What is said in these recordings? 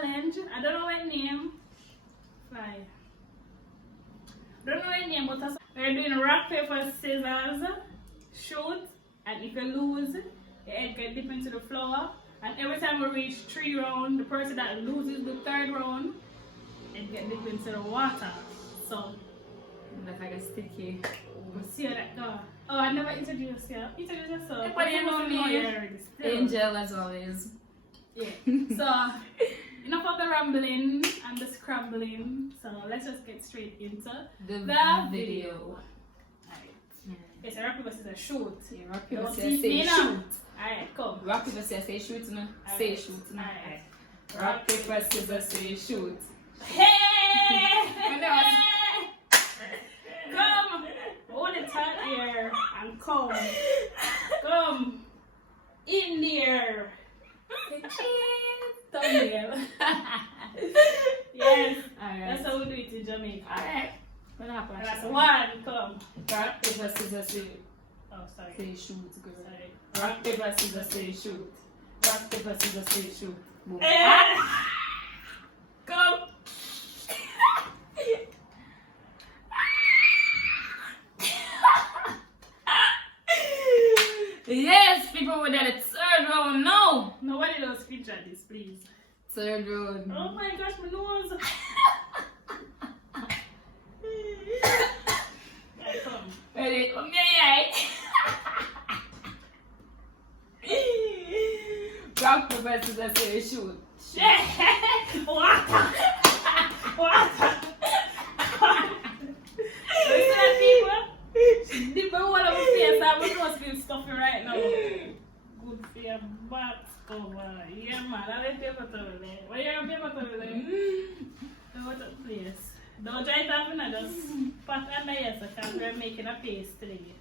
challenge. I don't know what name. Fly. Don't know what name, but we're doing rock, paper, scissors, shoot, and if you lose, the egg get dipped into the flour. And every time we reach 3 rounds, the person that loses the 3rd round, it get dipped into the water. So, That's like a sticky. we'll see how that goes. Oh, I never introduced you. Introduce yourself. But you know me. Still. Angel as always. Yeah. So, enough of the rambling and the scrambling. So, let's just get straight into The the video. video. Alright. Okay, so rock, paper, scissors, shoot. Yeah, rock, paper, Don't scissors, see say me now. shoot. Alright, come. Rock, paper, scissors, say shoot, no? Alright. Say shoot, no? Alright. Rock, paper, scissors, say shoot. Hey! know. Come! Hold it tight here and come. Come. In there. Thumbnail. Yes. Alright. That's how we do it in Jamaica. Alright. What happened? That's one. Come. Rock, paper, scissors, say, Oh, sorry. say shoot. Good. Sorry. Rock, paper, scissors, say shoot. Rock, paper, scissors, say shoot. Boom. Come. Yes, people were there. The 3rd round. No. Nobody does feature this, please. 3rd round. Oh my gosh, my nose. Yeah, come. Ready? Okay. Rock, paper, scissors, say shoot. Water. Water. You see that, people? Dip my water on my face. I must feel stuffy right now. Good for your back. Oh, yeah, man. I like paper towel there. Why you have paper towel there? Water, please. Don't try it off, no. Just pat under here, so because we're making a paste today.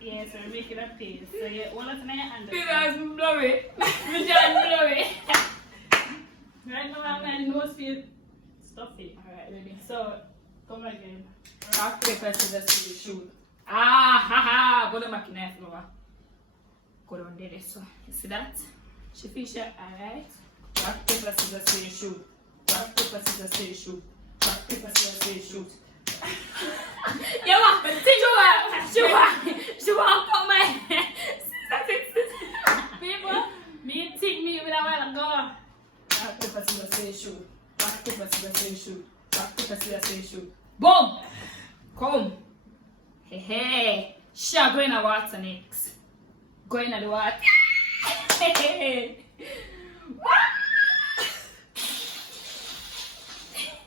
Yes, we're making a paste. So you hold it in your hand. Because blurry. My jaw blurry. Right now, my nose feels stuffy. Alright, ready. So, come again. Rock, paper, scissors, say shoot. Ah, ha, ha. Put the machine floor. Go down there, so. You see that? She fish it. Alright. Rock, paper, scissors, say shoot. Rock, paper, scissors, say shoot. Rock, paper, scissors, say shoot. Yeah, what? She want come my People, me think me with a while ago. rock, paper, scissors, say shoot. Rock, paper, scissors, say shoot. Rock, paper, scissors, say shoot. Boom! Come. Hey, hey. Sure, go in the water next. Go in the water. Hey, hey.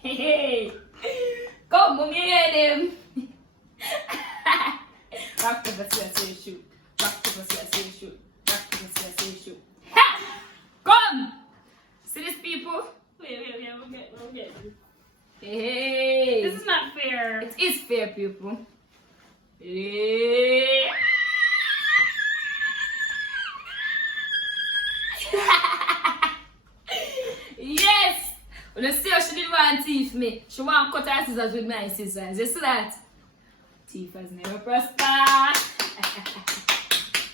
Hey, hey. Come, move your head, them. Rock, paper, scissors, say shoot. Rock, paper, scissors, say shoot. Rock, paper, scissors, say shoot. Ha! Come! See these people? Wait, we'll get this. Hey! This is not fair. It is fair, people. Hey. Yes! Well, let's see how she didn't want to teeth me. She want to cut her scissors with my scissors. You see that? Teeth has never prosper.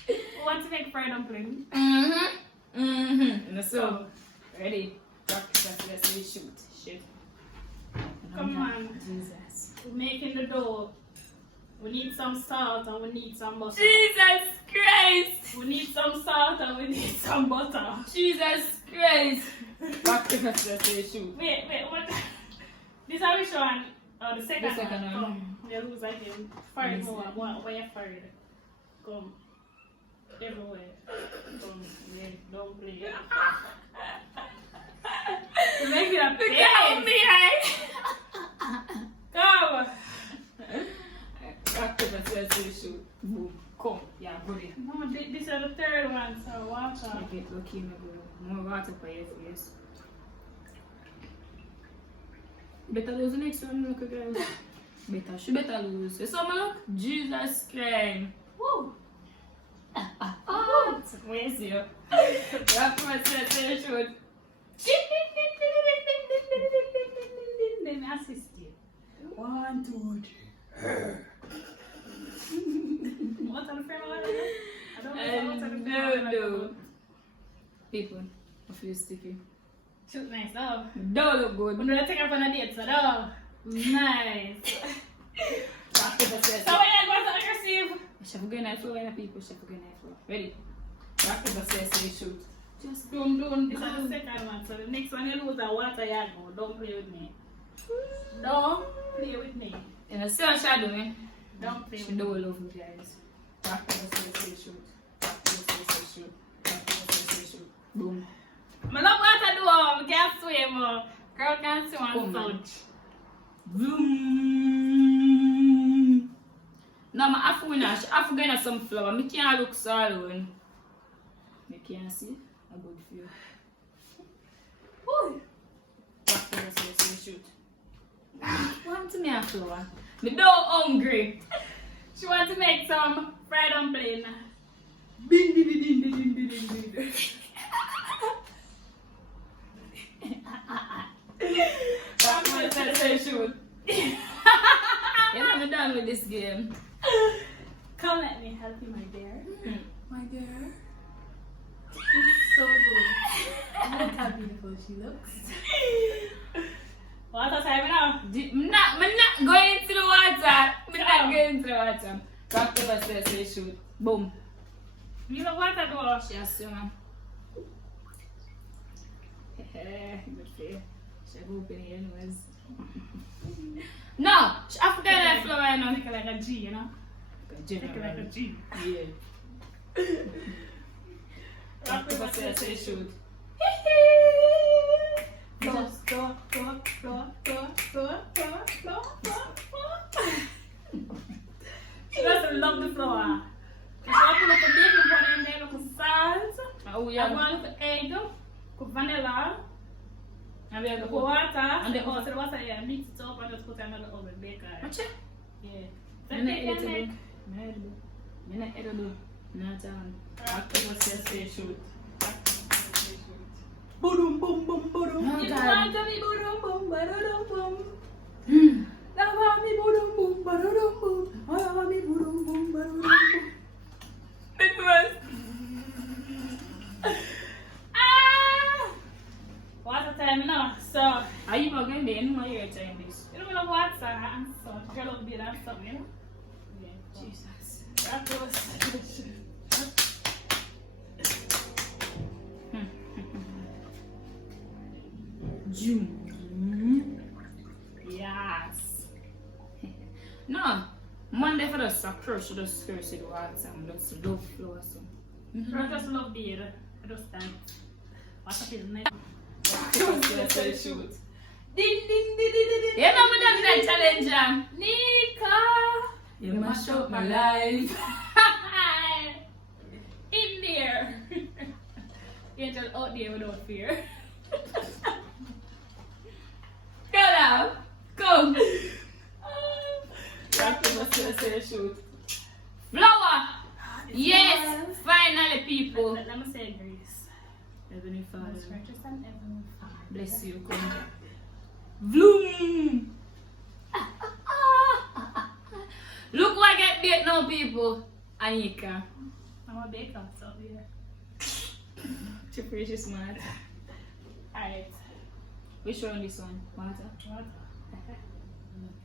We want to make fried dumpling. And so, ready? Rock, paper, scissors, shoot. Shoot. Come on. Jesus. We're making the dough. We need some salt and we need some butter. Jesus Christ! We need some salt and we need some butter. Jesus Christ! Rock, paper, scissors, shoot. Wait, what? This are which one? Oh, the second, The second one. Come. You lose again. Fire Let me more. see. Where you fired? Come. Everywhere. Come. Yeah, don't play. You make it a Look at me, Come. Rock, paper, scissors, shoot. Boom. Come. Yeah, go there. No, this is the 3rd one, so watch out. Make it look in the more water for your face. Better lose the next one, look again. She better lose. You saw me look? Jesus Christ. Woo. Oh, where's you? Rock, paper, scissors, shoot. Let me assist you. 1, 2, 3. What's on the frame of it? I don't know what's on the frame of it. No. People, I feel sticky. Shoot nice, oh. Don't look good. When do I take her on a date, so oh. Nice. Rock, paper, scissors. So when you go to aggressive? Chef going to flow in people. Chef going to flow. Ready? Rock, paper, scissors, shoot. Just don't. This is the second one. So the next one you lose the water, you go. Don't play with me. Don't play with me. And I still shadow me. Don't play She with me. don't love me, guys. Rock, paper, scissors, shoot. Rock, paper, scissors, shoot. Rock, paper, scissors, shoot. Boom. I don't want to do it. I can't swim. Girl can't swim Come on on. touch. Vroom. Now I have to win. I have to get some flour. I can't look so alone. You can't see. A good feel. Woo. Rock, paper, scissors, shoot. Want to make a flour? Me don't hungry. She wants to make some fried dumpling. Rock, paper, scissors, shoot. Yes, I'm done with this game. Come let me help you, my dear. My dear. It's so good. Look how beautiful she looks. What time now? I'm not going into the water. I'm not going into the water. Rock, paper, scissors, shoot. Boom. You know what I do? She has to, man. Good fair. She have open here anyways. No! She have to get that floor right now. Make it like a G, you know? Make it like a G. Yeah. Rock, paper, scissors, shoot. She doesn't love the flour. She want to put a baking powder in there, with salt. Oh, I yeah. want to egg, put vanilla, And we have the put water, and the the water, yeah, mix it up and just put another oven baker. What's it? Yeah. I'm not edible. I'm not edible. Not on. Rock, paper, scissors, shoot. Boom, boom, boom, boom. Oh, You God. want to be boom, boom, boom, boom. Now want me boom, boom, boom, boom. I want me boom, boom, boom, boom. It was. Ah! Water time now. So, Are you not going to be any more your time, this? you know when I water and salt, girl will be that stuff, you know? Yeah. Jesus. That was June. yes. No. Monday for the crush, just curse it once and just love flow so. I just love beer. I just dance. What's up, isn't it? Shoot. Ding, ding, ding, ding, ding, ding. You know me done that challenge, Nika! you must show my life. In there. Angel out there without fear. Go now. Come. Rock, paper, scissors, shoot. Flower. Yes. Finally, people. Let me say grace. Heavenly Father, Most righteous and heavenly Father. bless you. Come. Bloom. Look what I get bait now, people. Anika. I'm a baker, so yeah. She precious smart. Alright. Which one this one? Water? What?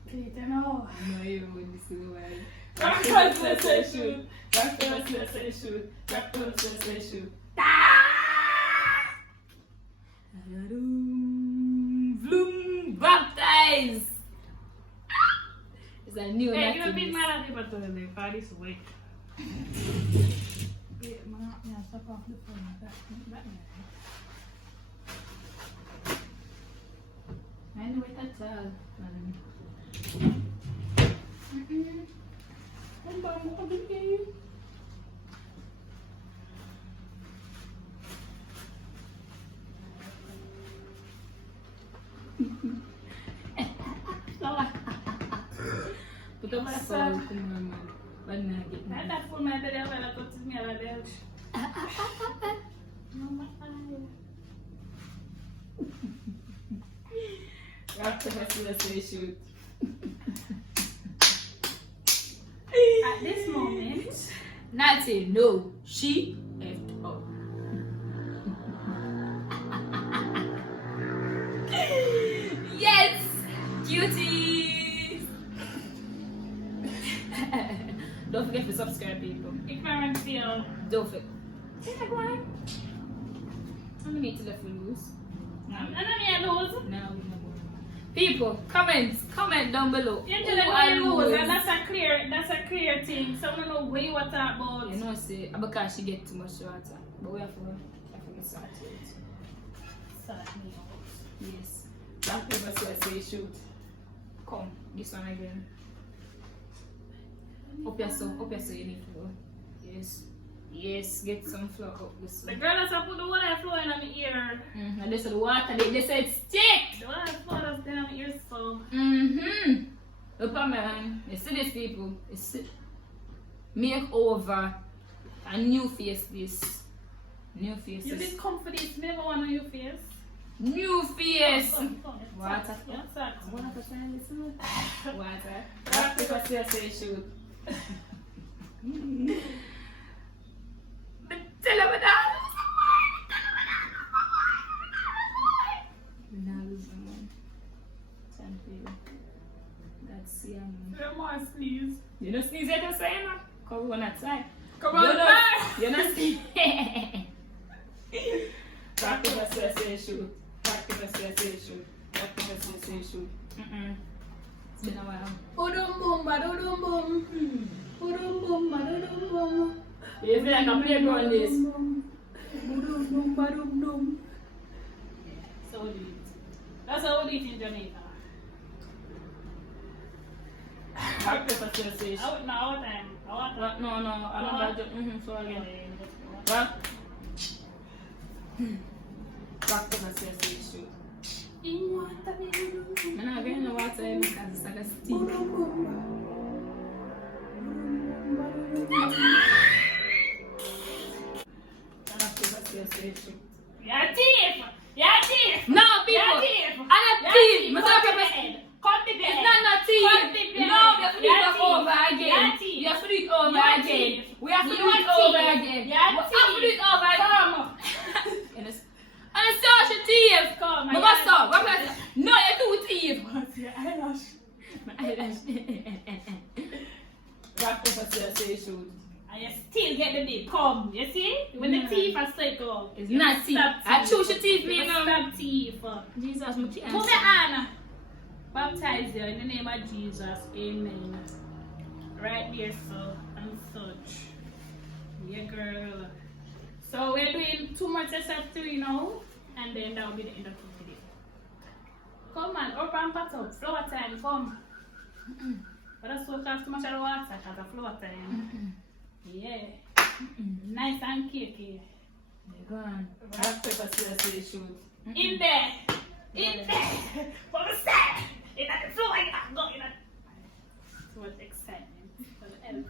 Peter, no. No, you would this is why. Rock, paper, scissors, shoot. Rock, paper, scissors, shoot. Rock, paper, scissors, shoot. Bloom. Baptized. It's a new Hey, you know, big activist. man at the bottom of the car this way. Wait, man, yeah, stop off the phone. That I know it at all. Put up salt, man. Banana. That full man, they have a lot of me a lot. Mama, Rock, paper, scissors, shoot. at this moment, Nothing, no. She left up. Cuties! Don't forget to subscribe, people. Ignorant feel. Don't forget. Hey, go on. I'm gonna need to let you loose. And I'm here lose. No, we're not going. People, comment down below. You Who tell them I where you lose, lose. and that's a clear thing. So I don't know what you want to talk about. You know, say because she get too much water, but we have to get started. Start me out. Yes. Rock paper scissors shoot. Come, this one again. Up your so you need to go. Yes. Yes, get some flour up this The one. girl that's put the water flowing on my ear. And this is the water, they said stick! The water flow that's been on my ear, so. Look at man. You see these people? You see? Make over a new face this. New face. You did come for this, never want on your face. New face! Water. Water. Water. Rock paper scissors shoot. Tell him that. We're not losing one. Time for you. That's No more sneeze. You don't sneeze at the same. Come on outside. Come on, man. You're not sneeze. Rock paper scissors shoot. Rock paper scissors shoot. Rock paper scissors shoot. It's been a while. Boom, boom, ba-dum, boom. Boom, boom, ba-dum, boom. You feel like a playground this. So we do it. That's how we do it in Jamaica. Rock paper scissors. Our time. Our time. No, I don't like it. So again. Rock paper scissors shoot. In water, I'm not getting the water because it's like a steam. Your teeth! Your teeth! No, people! Your teeth! I'm not teeth! I'm not Cut the teeth! bed! Cut the bed! It's not teeth! Cut the bed! No, we have to do Your it teeth! over Your again! teeth! We have to do it over Your again! teeth! We have to do Your it over teeth! again! Your We have to do it teeth! over again! Come! And it's social teeth! Come, But what's up? What was it? No, you do teeth! What's your eyelash? My eyelash. Rock paper scissors shoot. And you still get the bit. Come, you see? When the teeth are straight out. It's you not teeth. stab I choose your teeth, You me now. stab teeth. Jesus, my can't. Move your hand. Baptize you in the name of Jesus. Amen. Right there, so and such. Yeah, girl. So we're doing 2 more sets of 3 now, and then that will be the end of the video. Come on, open pot up. Flower time, come. But that's what costs too much of the water because of flower time. Yeah. Nice and cakey. They're gone. Rock paper scissors shoot. In there. In there. What was that? In that floor. Go in that. Too much excitement for the end.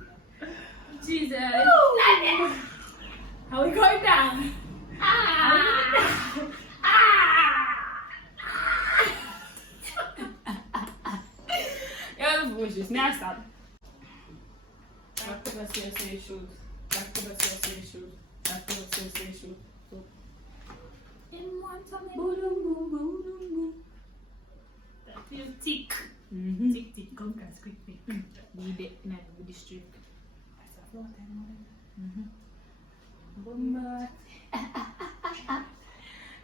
Jesus. How we going down? You're the bushes. Now stop. Rock paper scissors shoot. Rock paper scissors shoot. Rock paper scissors shoot. In one time. That feels thick. Thick, thick. Come, guys, quick, quick. Need it in the district. That's a floor time. Bomba.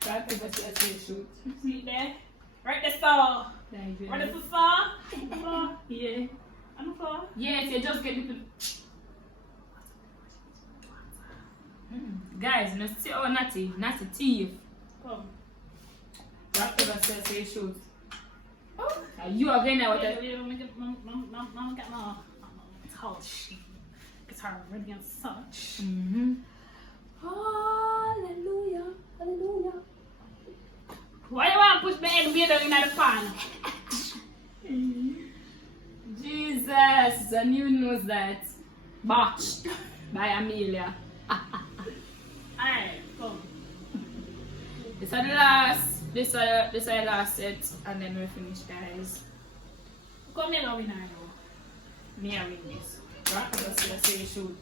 Rock paper scissors shoot. See there? Right the saw. Right the saw. Saw. Yeah. On the floor. Yes, you just get little. Guys, no see oh natty thief. Come. Rock paper scissors shoot. Oh. You again now what? Mama got my touch. Guitar ready and such. Hallelujah. Hallelujah. Why you want to push my head way down in the pan? Jesus, and you knows that. Botched by Amelia. Alright, come. This is the last. This is the last set, and then we finish, guys. Come here, Lovina. Me I win this. Rock paper scissors shoot.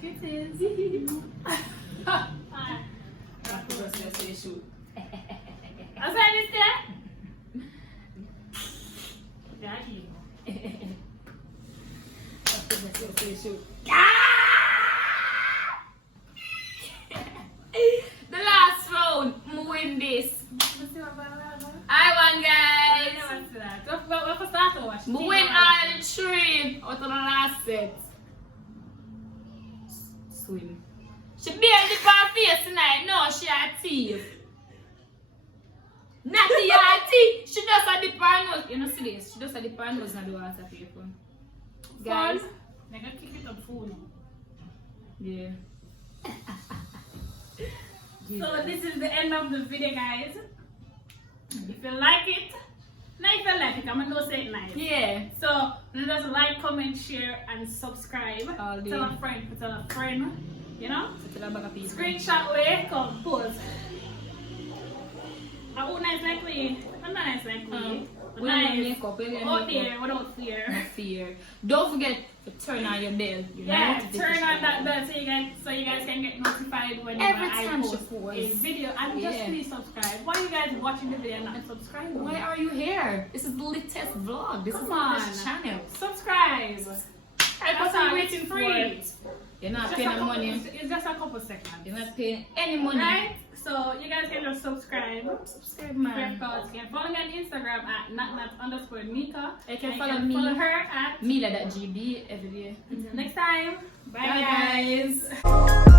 Kisses. Alright, see the shoot. What's that this there? Daddy. Let's see the shoot. The last round, I'm win this. I won, guys. What was that to watch? I win all 3 out of the last set. Swim. She barely dip her face tonight. No, she a thief. Natty a thief. She just a dip her nose. You know see this? She just a dip her nose in the water paper. Guys. They're gonna kick it up food. Yeah. So this is the end of the video, guys. If you like it, now if you like it, I'm gonna say it nice. Yeah. So just like, comment, share, and subscribe. All day. Tell a friend, you know? So tell a bag of people. Screenshot way, come pose. I would nice like me. I'm not nice like me. We don't have makeup, we don't have Out makeup. there without fear. No fear. Don't forget to turn on your bell. Yeah, turn on that bell so you guys can get notified whenever Every I time she post posts. a video. And just Yeah. please subscribe. Why are you guys watching the video and not subscribing? Why are you here? This is the latest vlog. This Come is on. this channel. Subscribe. That's all all it's waiting free. for. You're not Just paying a no couple- money. It's just a couple seconds. You're not paying any money. Right? So you guys can just subscribe. Subscribe, man. You can follow me on Instagram at natnat_Nika. You can And follow me. Follow her at. Mila.gb every day. Until next time. Bye, Bye, guys. guys.